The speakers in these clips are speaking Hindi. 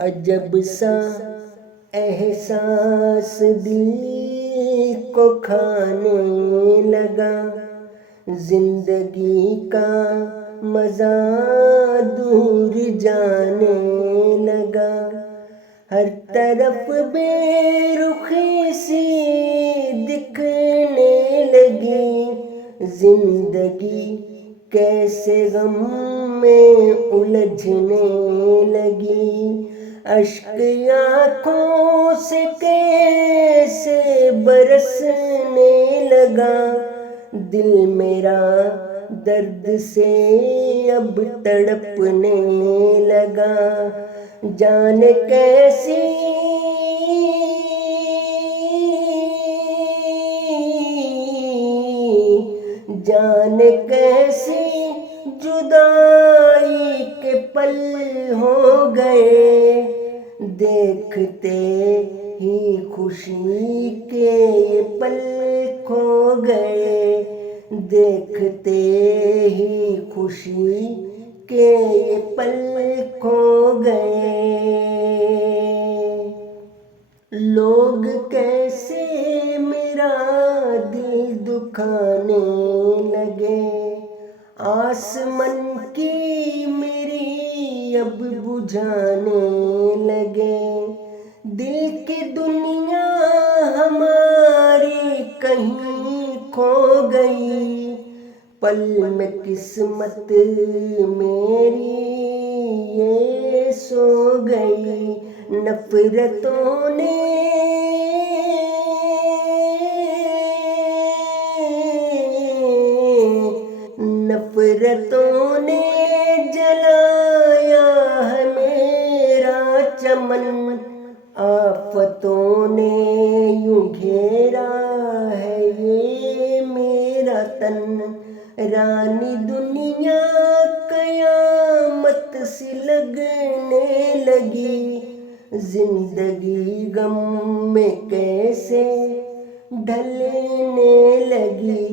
अजब सा एहसास दिल को खाने लगा, जिंदगी का मजा दूर जाने लगा। हर तरफ बेरुखी सी दिखने लगी, जिंदगी कैसे गम में उलझने लगी। अश्क आँखों से कैसे बरसने लगा, दिल मेरा दर्द से अब तड़पने लगा। जाने कैसी जाने कैसी जुदाई के पल हो गए, देखते ही खुशी के ये पल खो गए, देखते ही खुशी के ये पल खो गए। लोग कैसे मेरा दिल दुखाने लगे, आसमान की मेरी अब बुझाने लगे। दिल की दुनिया हमारी कहीं खो गई, पल में किस्मत मेरी ये सो गई। नफरतों ने जलाया है मेरा चमन, आफतों ने यूं घेरा है ये मेरा तन। रानी दुनिया कयामत सी लगने लगी, जिंदगी गम में कैसे ढलने लगी,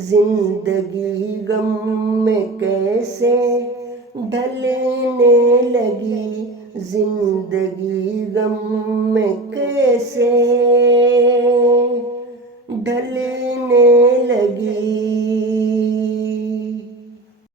जिंदगी गम में कैसे ढलने लगी, जिंदगी गम में कैसे ढलने लगी।